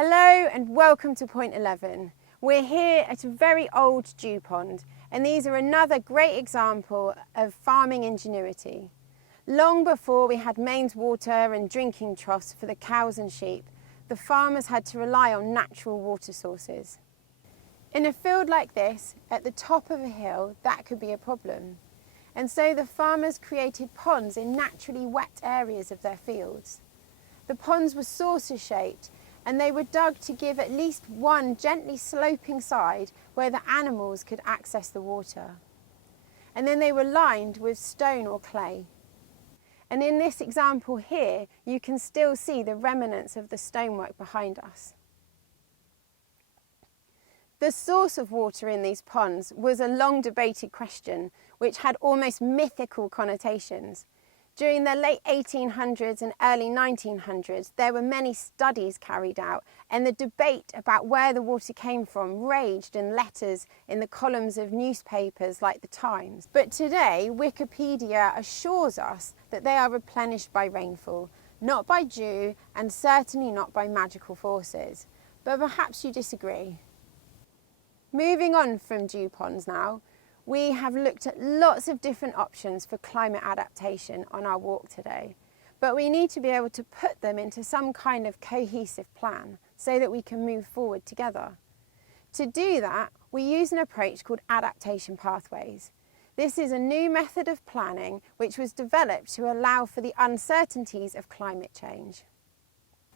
Hello and welcome to point 11. We're here at a very old dew pond, and these are another great example of farming ingenuity. Long before we had mains water and drinking troughs for the cows and sheep, the farmers had to rely on natural water sources. In a field like this, at the top of a hill, that could be a problem. And so the farmers created ponds in naturally wet areas of their fields. The ponds were saucer-shaped, and they were dug to give at least one gently sloping side where the animals could access the water. And then they were lined with stone or clay. And in this example here, you can still see the remnants of the stonework behind us. The source of water in these ponds was a long debated question, which had almost mythical connotations. During the late 1800s and early 1900s, there were many studies carried out, and the debate about where the water came from raged in letters in the columns of newspapers like the Times. But today, Wikipedia assures us that they are replenished by rainfall, not by dew, and certainly not by magical forces. But perhaps you disagree. Moving on from dew ponds now, we have looked at lots of different options for climate adaptation on our walk today, but we need to be able to put them into some kind of cohesive plan so that we can move forward together. To do that, we use an approach called Adaptation Pathways. This is a new method of planning which was developed to allow for the uncertainties of climate change.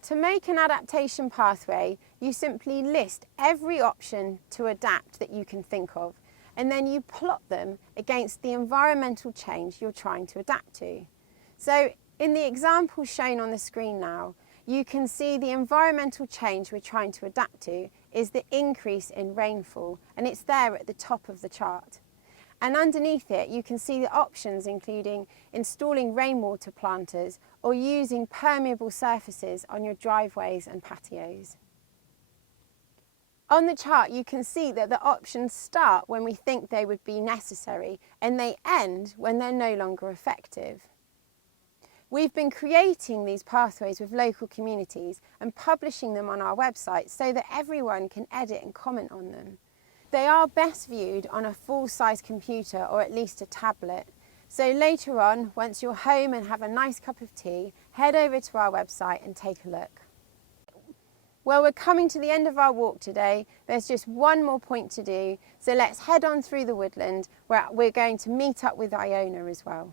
To make an adaptation pathway, you simply list every option to adapt that you can think of, and then you plot them against the environmental change you're trying to adapt to. So in the example shown on the screen now, you can see the environmental change we're trying to adapt to is the increase in rainfall, and it's there at the top of the chart. And underneath it, you can see the options including installing rainwater planters or using permeable surfaces on your driveways and patios. On the chart, you can see that the options start when we think they would be necessary, and they end when they're no longer effective. We've been creating these pathways with local communities and publishing them on our website so that everyone can edit and comment on them. They are best viewed on a full-size computer or at least a tablet. So later on, once you're home and have a nice cup of tea, head over to our website and take a look. Well, we're coming to the end of our walk today. There's just one more point to do, so let's head on through the woodland where we're going to meet up with Iona as well.